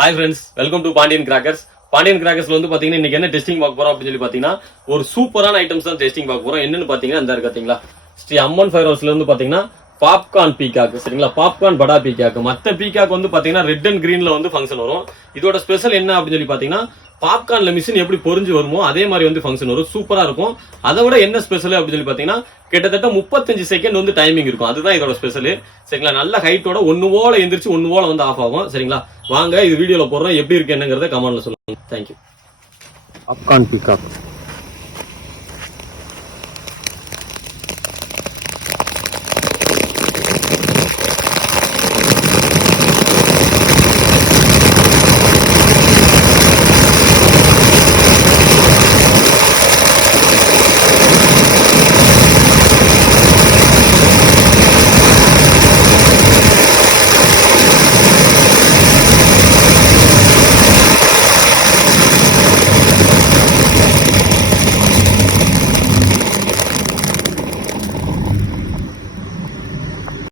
Hi friends, welcome to Pandiyan crackers. Pandiyan கிராக்கர்ஸ்ல வந்து பாத்தீங்கன்னா இன்னைக்கு என்ன டெஸ்டிங் பார்க்க போறோம் அப்படின்னு சொல்லி பாத்தீங்கன்னா ஒரு சூப்பரான ஐட்டம்ஸ் தான் டெஸ்டிங் பார்க்க போறோம். என்னன்னு பாத்தீங்கன்னா இந்த பாத்தீங்களா ஸ்ரீ அம்மன் ஃபயர் ஹவுஸ்ல இருந்து பாத்தீங்கன்னா பாப்கார்ன் பீகாக், சரிங்களா? பாப்கார்ன் படா பீகாக். மத்த பீகாக் வந்து பாத்தீங்கன்னா ரெட் அண்ட் கிரீன்ல வந்து ஃபங்க்ஷன் வரும். இதோட ஸ்பெஷல் என்ன அப்படின்னு சொல்லி பாத்தீங்கன்னா பாப்கார்ன்ல மிஷின் எப்படி பொறிஞ்சு வருமோ அதே மாதிரி வந்து ஃபங்க்ஷன் வரும். சூப்பரா இருக்கும். அதை விட என்ன ஸ்பெஷல் அப்படின்னு சொல்லி பாத்தீங்கன்னா கிட்டத்தட்ட 35 செகண்ட் வந்து டைமிங் இருக்கும். அதுதான் இதோட ஸ்பெஷல், சரிங்களா? நல்ல ஹைட்டோட ஒன்னு போல எந்திரிச்சு ஒன்னு போல வந்து ஆஃப் ஆகும், சரிங்களா? வாங்க இது வீடியோல போடுறோம், எப்படி இருக்கு என்னங்கறத கமெண்ட்ல சொல்லுங்க. தேங்க்யூ. Popcorn peacock